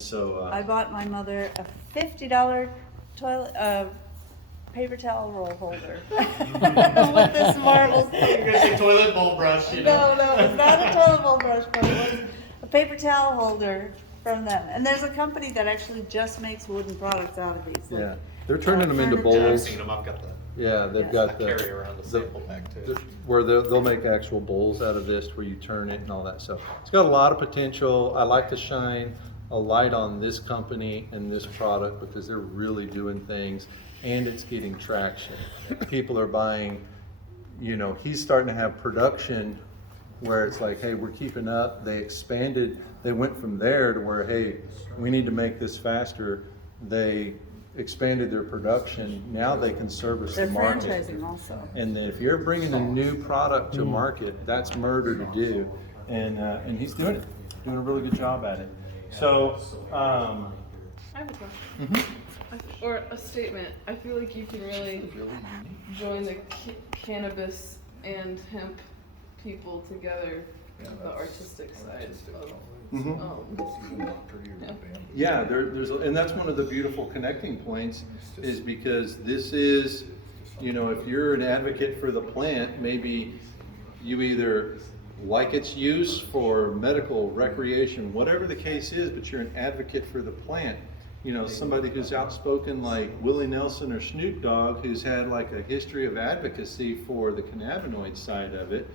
So I bought my mother a $50 toilet, paper towel roll holder with this marble. You're gonna say toilet bowl brush, you know? No, it's not a toilet bowl brush, but it was a paper towel holder from them. And there's a company that actually just makes wooden products out of these. yeah, they're turning them into furniture. Yeah, I've bowls. seen them. I've got the. Yeah, they've Yeah. got I the carry around the sample pack too. where they'll make actual bowls out of this, where you turn it and all that. So it's got a lot of potential. I like to shine a light on this company and this product because they're really doing things, and it's getting traction. People are buying. You know, he's starting to have production where it's like, hey, we're keeping up. They expanded. They went from there to where, hey, we need to make this faster. They expanded their production. Now they can service They're the market. franchising also. And then if you're bringing a new product to market, that's murder to do. And he's doing it, doing a really good job at it. So, I have a question. Or a statement. I feel like you can really join the cannabis and hemp people together, the artistic side of yeah, there's, and that's one of the beautiful connecting points is because this is, you know, if you're an advocate for the plant, maybe you either like its use for medical, recreation, whatever the case is, but you're an advocate for the plant. You know, somebody who's outspoken like Willie Nelson or Snoop Dogg, who's had like a history of advocacy for the cannabinoid side of it.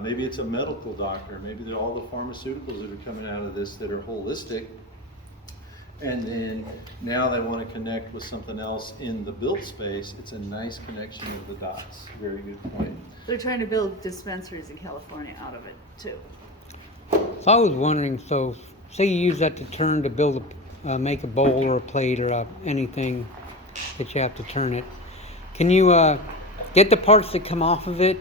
Maybe it's a medical doctor. Maybe they're all the pharmaceuticals that are coming out of this that are holistic. And then now they want to connect with something else in the built space. It's a nice connection of the dots. Very good point. They're trying to build dispensaries in California out of it too. So I was wondering, so say you use that to turn to build make a bowl or a plate or anything that you have to turn it. Can you get the parts that come off of it?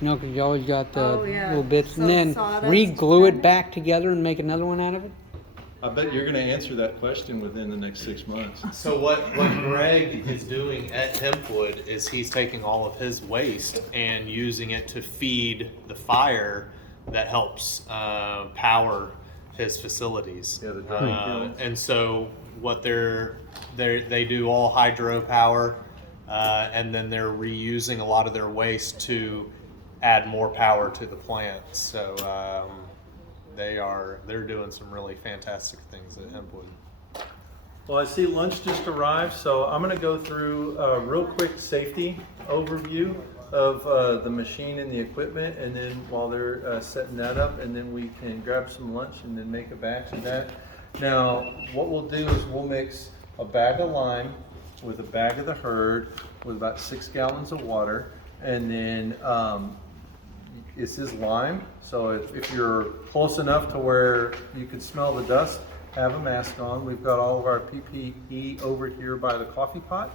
You know, because you always got the Oh, yeah. little bits, So and then sawdust re-glue kind it of? back together and make another one out of it? I bet you're going to answer that question within the next 6 months. So what Greg is doing at Hempwood is he's taking all of his waste and using it to feed the fire that helps power his facilities. Yeah, the drying kilns. And so what they do all hydropower, and then they're reusing a lot of their waste to add more power to the plant. So they're doing some really fantastic things at Hempwood. Well, I see lunch just arrived, so I'm going to go through a real quick safety overview of the machine and the equipment, and then while they're setting that up, and then we can grab some lunch and then make a batch of that. Now, what we'll do is we'll mix a bag of lime with a bag of the herd with about 6 gallons of water, and then this is lime, so if you're close enough to where you can smell the dust, have a mask on. We've got all of our PPE over here by the coffee pot.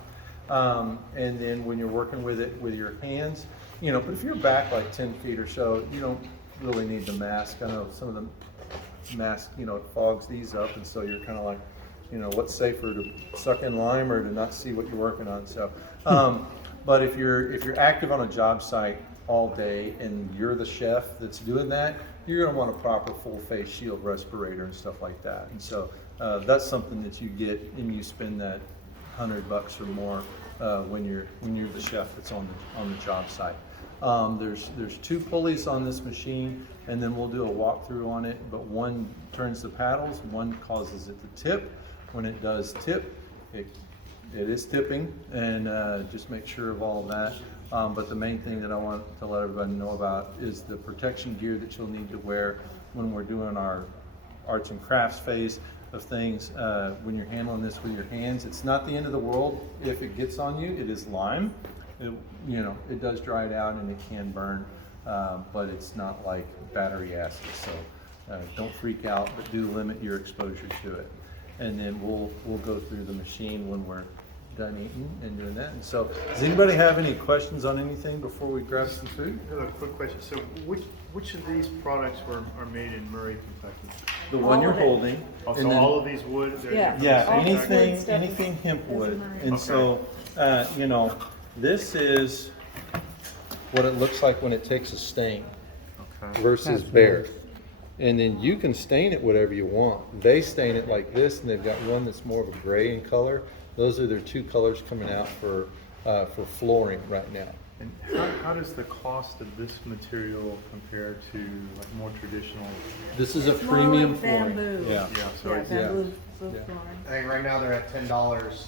And then when you're working with it with your hands, you know, but if you're back like 10 feet or so, you don't really need the mask. I know some of the masks, you know, it fogs these up, and so you're kind of like, you know, what's safer, to suck in lime or to not see what you're working on? So, but if you're active on a job site all day and you're the chef that's doing that, you're going to want a proper full face shield, respirator, and stuff like that. And so that's something that you get, and you spend that $100 or more when you're the chef that's on the job site. There's 2 pulleys on this machine, and then we'll do a walkthrough on it. But one turns the paddles, one causes it to tip. When it does tip, it is tipping, and just make sure of all of that. But the main thing that I want to let everybody know about is the protection gear that you'll need to wear when we're doing our arts and crafts phase of things. When you're handling this with your hands, it's not the end of the world if it gets on you. It is lime. It does dry it out and it can burn, but it's not like battery acid. So don't freak out, but do limit your exposure to it. And then we'll go through the machine when we're done eating and doing that. And so, does anybody have any questions on anything before we grab some food? I have a quick question. So which of these products are made in Murray, Kentucky? The one you're holding. Oh, and so then- all of these wood? Yeah. Yeah, All this wood anything stuff hemp wood. Murray. And so, this is what it looks like when it takes a stain Okay. versus That's bare. And then you can stain it whatever you want. They stain it like this, and they've got one that's more of a gray in color. Those are their two colors coming out for flooring right now. And how does the cost of this material compare to like more traditional? This is a It's more premium like flooring. bamboo. Yeah. Yeah, so Yeah, it's, bamboo Yeah. flooring. I think right now they're at $10